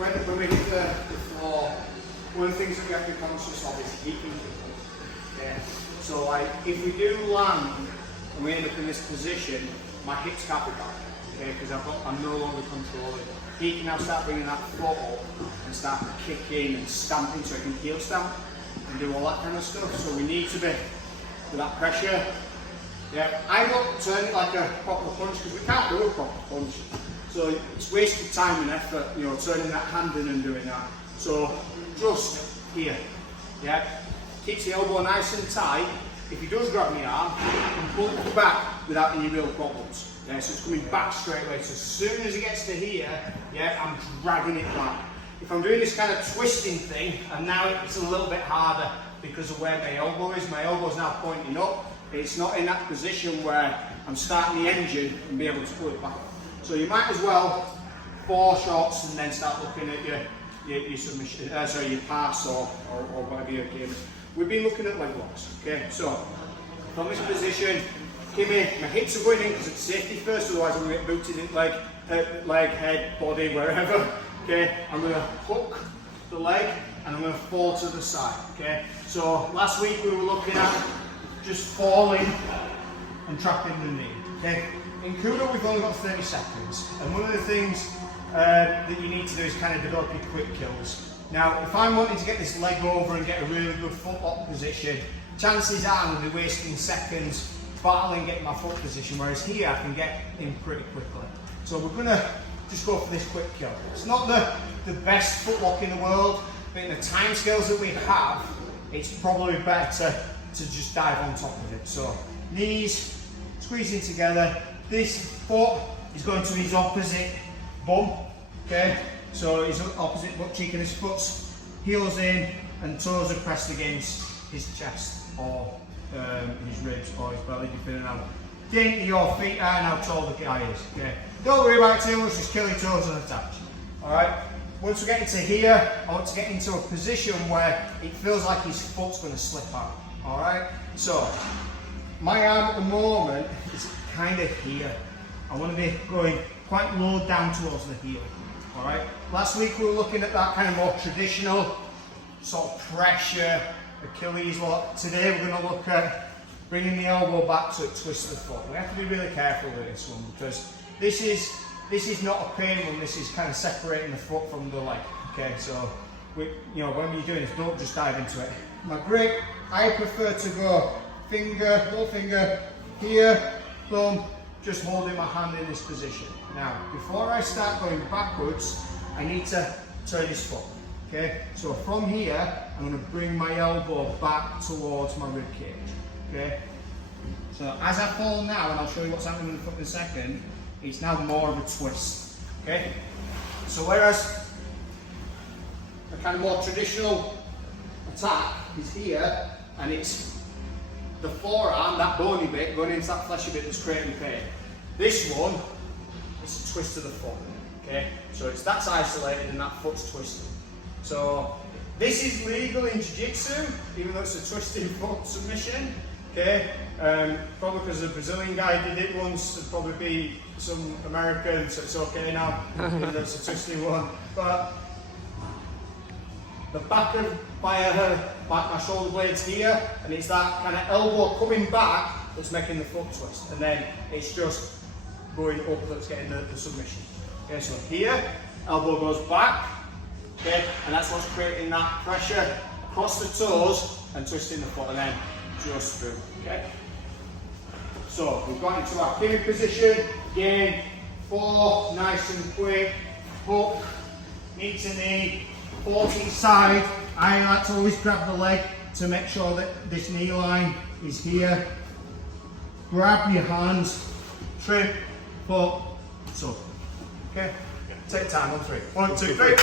when we hit the floor, one of the things that we have to be conscious of is keeping people. Okay? So like, if we do land and we end up in this position, my hips can't be back, okay? Because I'm no longer controlling. He can now start bringing that foot up and start kicking and stamping, so he can heel stamp and do all that kind of stuff. So we need to be with that pressure. Yeah, I won't turn it like a proper punch because we can't do a proper punch. So it's wasted time and effort, you know, turning that hand in and doing that. So just here, yeah, keeps the elbow nice and tight. If he does grab my arm, I can pull it back without any real problems. Yeah, so it's coming back straight away. So as soon as he gets to here, yeah, I'm dragging it back. If I'm doing this kind of twisting thing, and now it's a little bit harder because of where my elbow is. My elbow's now pointing up. It's not in that position where I'm starting the engine and be able to pull it back. So you might as well 4 shots and then start looking at your submission, your pass or whatever you're doing. We've been looking at leg locks, okay? So from this position, my hips are going in because it's safety first, otherwise I'm going to get booted in leg, head, body, wherever. Okay, I'm going to hook the leg and I'm going to fall to the side. Okay, so last week we were looking at just falling and trapping the knee. Okay, in KUDO we've only got 30 seconds, and one of the things that you need to do is kind of develop your quick kills. Now, if I'm wanting to get this leg over and get a really good foot lock position, chances are I'm going to be wasting seconds battling getting my foot position, whereas here I can get in pretty quickly. So we're going to just go for this quick kill. It's not the best foot lock in the world, but in the time scales that we have, it's probably better to just dive on top of it. So knees squeezing together. This foot is going to his opposite bum. Okay, so his opposite butt cheek, and his foot's heels in and toes are pressed against his chest or his ribs or his belly, depending on how dainty your feet are and how tall the guy is. Okay, don't worry about it too much, just kill your toes and attach. Alright, once we get into here, I want to get into a position where it feels like his foot's going to slip out. Alright, so my arm at the moment is kind of here. I want to be going quite low down towards the heel. Alright, last week we were looking at that kind of more traditional sort of pressure Achilles lock. Today we're going to look at bringing the elbow back to twist the foot. We have to be really careful with this one because this is not a pain one. This is kind of separating the foot from the leg. Okay, so when you're doing this, don't just dive into it. My grip, I prefer to go little finger here, thumb, just holding my hand in this position. Now, before I start going backwards, I need to turn this foot. Okay, so from here, I'm going to bring my elbow back towards my rib cage. Okay, so as I fall now, and I'll show you what's happening with the foot in a second, it's now more of a twist. Okay, so whereas the kind of more traditional attack is here, and it's the forearm, that bony bit, going into that fleshy bit that's creating pain. This one, it's a twist of the foot. Okay, so that's isolated and that foot's twisted. So this is legal in jiu-jitsu, even though it's a twisting foot submission. Okay, probably because the Brazilian guy did it once, there'd probably be some American, so it's okay now, even though it's a twisting one. But the back of my shoulder blades here, and it's that kind of elbow coming back that's making the foot twist, and then it's just going up that's getting the submission. Okay, so here, elbow goes back, okay, and that's what's creating that pressure across the toes and twisting the foot, and then just through. Okay, so we've gone into our pivot position again. 4, nice and quick, hook, knee to knee, 40 side. I like to always grab the leg to make sure that this knee line is here. Grab your hands, trim, foot, so. Okay, take time on 3. 1, 2, 3.